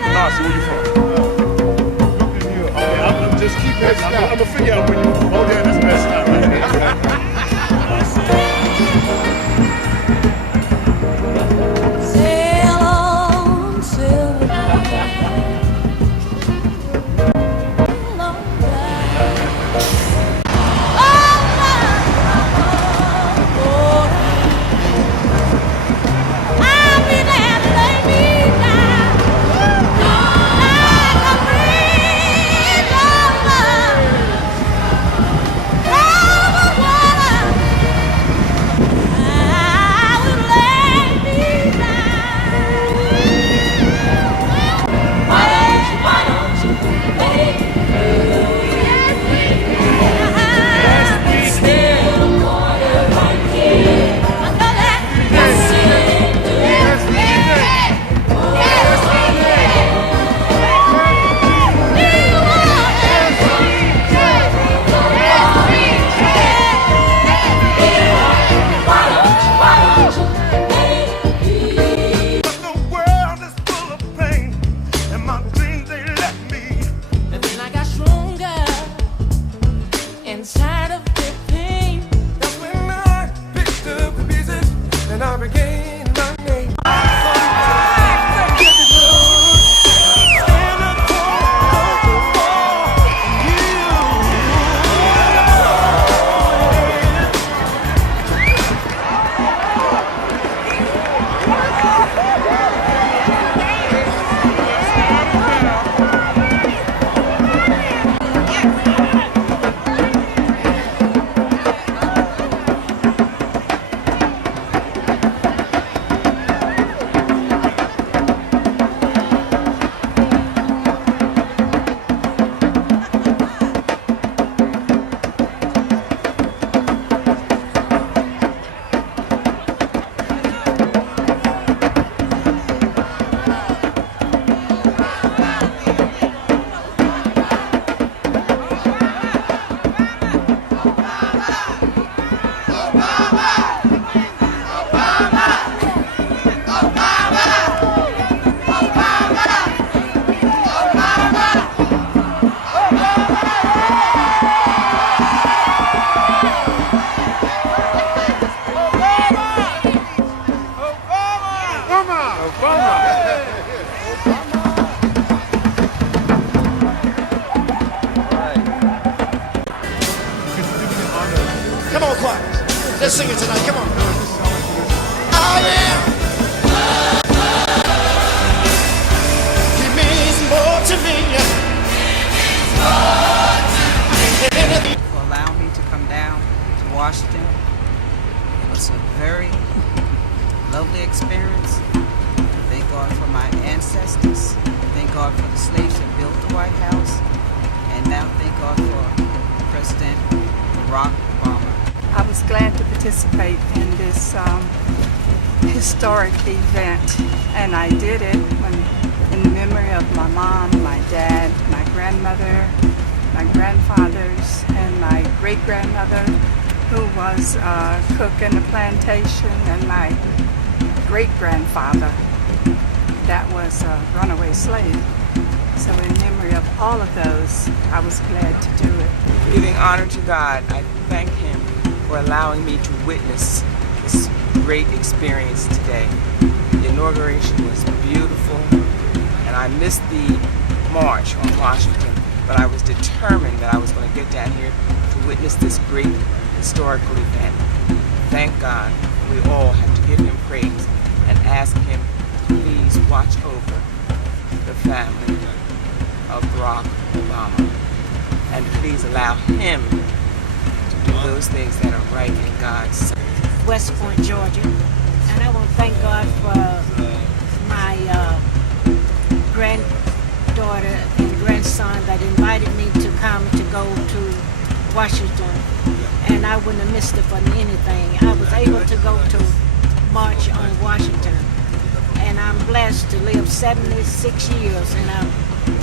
Nah, so where you from? Okay, I'm just keep it. I'm gonna figure out where you from. Oh, damn, that's messed up right there. Sail on, sail Come on, choir. Let's sing it tonight. Come on. I am. He means more to me. For allowing me to come down to Washington. It was a very lovely experience. Thank God for my ancestors. Thank God for the slaves that built the White House. And now thank God for President Barack Obama. I was glad to participate in this historic event, and I did it in memory of my mom, my dad, my grandmother, my grandfathers, and my great-grandmother, who was a cook in the plantation, and my great-grandfather that was a runaway slave. So in memory of all of those, I was glad to do it. Giving honor to God, I thank Him for allowing me to witness this great experience today. The inauguration was beautiful, and I missed the march on Washington, but I was determined that I was going to get down here to witness this great historical event. Thank God, we all have to give Him praise and ask Him to please watch over the family of Barack Obama, and please allow him to do those things that are right in God's sight. West Point, Georgia, and I want to thank God for my granddaughter and grandson that invited me to come to go to Washington, and I wouldn't have missed it for anything. I was able to go to march on Washington, and I'm blessed to live 76 years, and I'm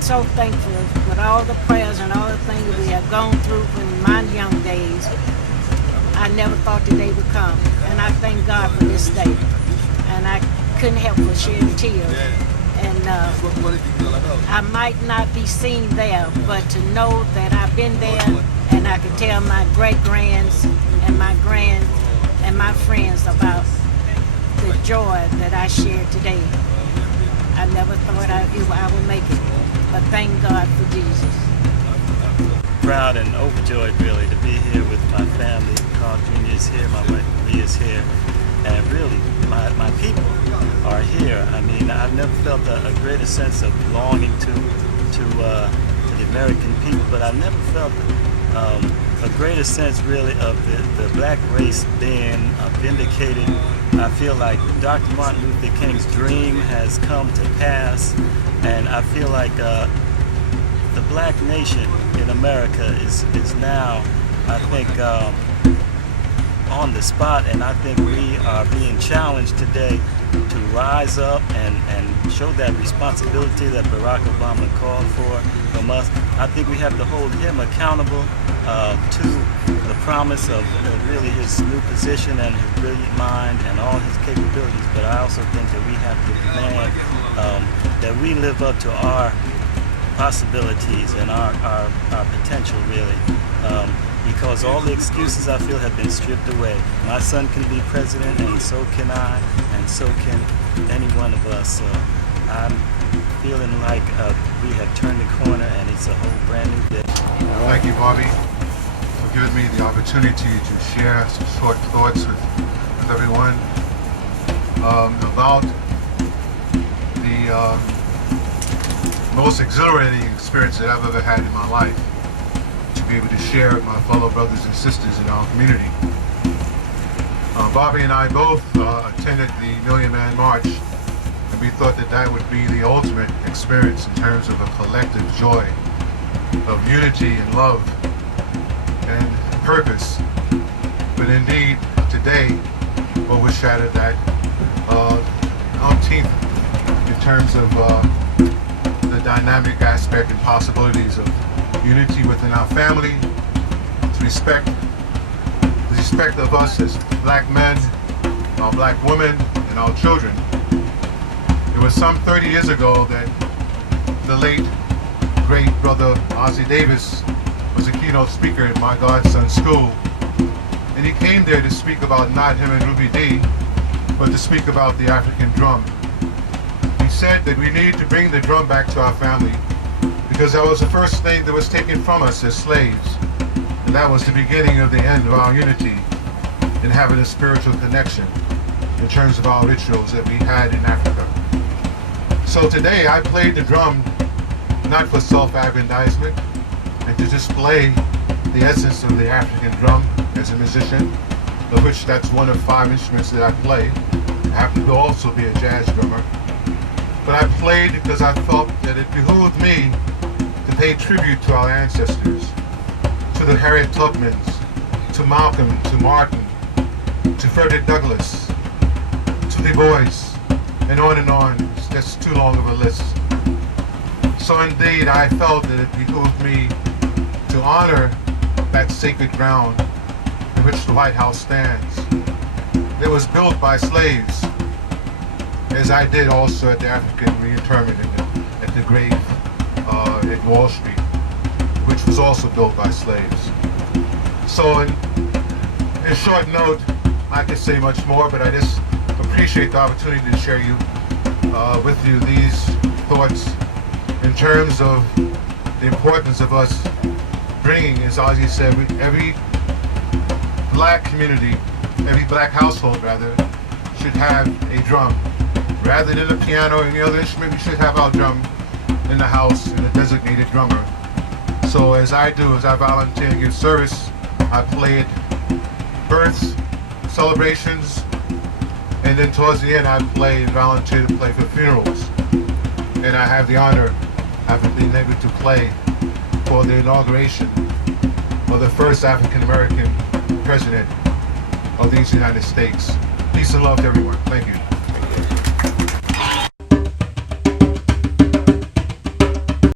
so thankful with all the prayers and all the things we have gone through in my young days. I never thought the day would come, and I thank God for this day. And I couldn't help but shed tears. And And I might not be seen there, but to know that I've been there and I can tell my great-grands and my grands and my friends about the joy that I shared today. I never thought I would make it, but thank God for Jesus. Proud and overjoyed really to be here with my family. Carl Jr. is here, my wife Maria is here, and really my people are here. I mean, I've never felt a greater sense of belonging to the American people, but I've never felt a greater sense really of the black race being vindicated. I feel like Dr. Martin Luther King's dream has come to pass, and I feel like the black nation in America is now, I think, on the spot, and I think we are being challenged today to rise up and show that responsibility that Barack Obama called for from us. I think we have to hold him accountable to the promise of really his new position and his brilliant mind and all his capabilities, but I also think that we have to demand that we live up to our possibilities and our potential really, because all the excuses I feel have been stripped away. My son can be president, and so can I, and so can any one of us. So I'm feeling like we have turned the corner and it's a whole brand new day. Thank you, Bobby, for giving me the opportunity to share some short thoughts with everyone about the most exhilarating experience that I've ever had in my life, to be able to share with my fellow brothers and sisters in our community. Bobby and I both attended the Million Man March, and we thought that that would be the ultimate experience in terms of a collective joy of unity and love and purpose. But indeed, today, overshadowed that umpteenth in terms of the dynamic aspect and possibilities of unity within our family, to respect of us as black men, our black women, and our children. It was some 30 years ago that the late, great brother Ozzie Davis was a keynote speaker at my godson's school. And he came there to speak about not him and Ruby Dee, but to speak about the African drum. He said that we need to bring the drum back to our family, because that was the first thing that was taken from us as slaves. And that was the beginning of the end of our unity in having a spiritual connection in terms of our rituals that we had in Africa. So today I played the drum not for self-aggrandizement and to display the essence of the African drum as a musician, of which that's one of 5 instruments that I play. I happen to also be a jazz drummer. But I played because I felt that it behooved me to pay tribute to our ancestors, to the Harriet Tubmans, to Malcolm, to Martin, to Frederick Douglass, to Du Bois, and on and on. It's just too long of a list. So indeed, I felt that it behooved me to honor that sacred ground in which the White House stands. It was built by slaves, as I did also at the African reinterment at the grave at Wall Street, which was also built by slaves. So in short note, I could say much more, but I just appreciate the opportunity to share with you these thoughts in terms of the importance of us bringing, as Ozzie said, every black community, every black household rather, should have a drum. Rather than a piano or any other instrument, we should have our drum in the house and a designated drummer. So as I do, as I volunteer and give service, I play at births, celebrations, and then towards the end I play and volunteer to play for funerals. And I have the honor of being able to play for the inauguration of the first African American president of these United States. Peace and love to everyone. Thank you.